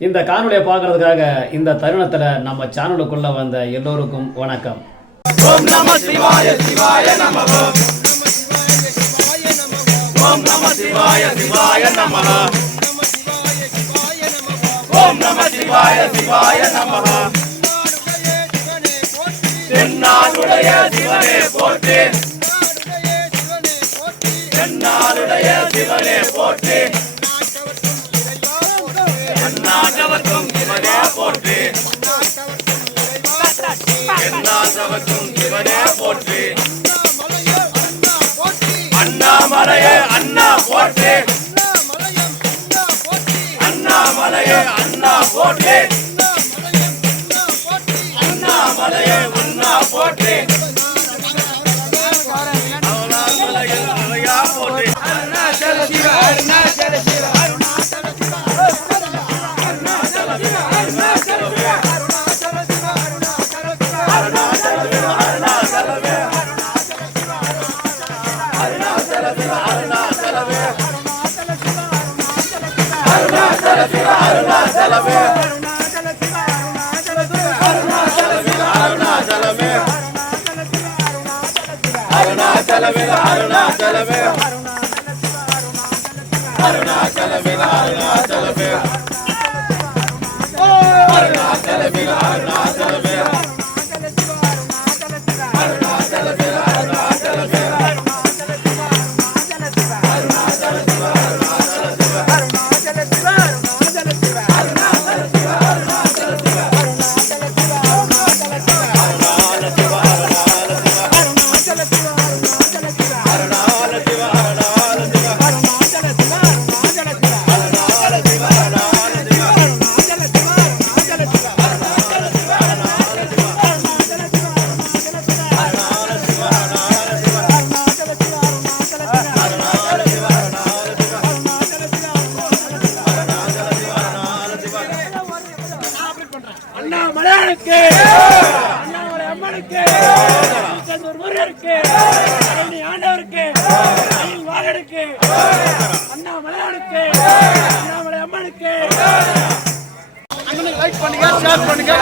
இந்த காணொலியை பார்க்கறதுக்காக இந்த தருணத்தில் நம்ம சேனலுக்குள்ள வந்த எல்லோருக்கும் வணக்கம். ஓம் நம சிவாய சிவாய நம ஓம் நம சிவாய சிவாய நம ஓம் நம சிவாய சிவாய நம தென்னாடுடைய சிவனே தென்னாடுடைய சிவனே போற்றி அந்நாட்டவர்க்கும் சிவனே போற்றி எந்நாட்டவர்க்கும் சிவனே போற்றி அண்ணாமலையே அண்ணா போற்றி அண்ணாமலையே அண்ணா போற்றி அண்ணாமலையே அண்ணா போற்றி. అరుణాచలమే. అరుణాచలమే. అరుణాచలమే. అరుణాచలమే. அண்ணாமலையானுக்கு அண்ணாமலை அம்மனுக்கு திருச்செந்தூர் முருகருக்கு. பழனி ஆண்டவருக்கு. அணில் வாகனுக்கு அண்ணாமலையானுக்கு அண்ணாமலை அம்மனுக்கு லைக் பண்ணுங்க ஷேர் பண்ணுங்க.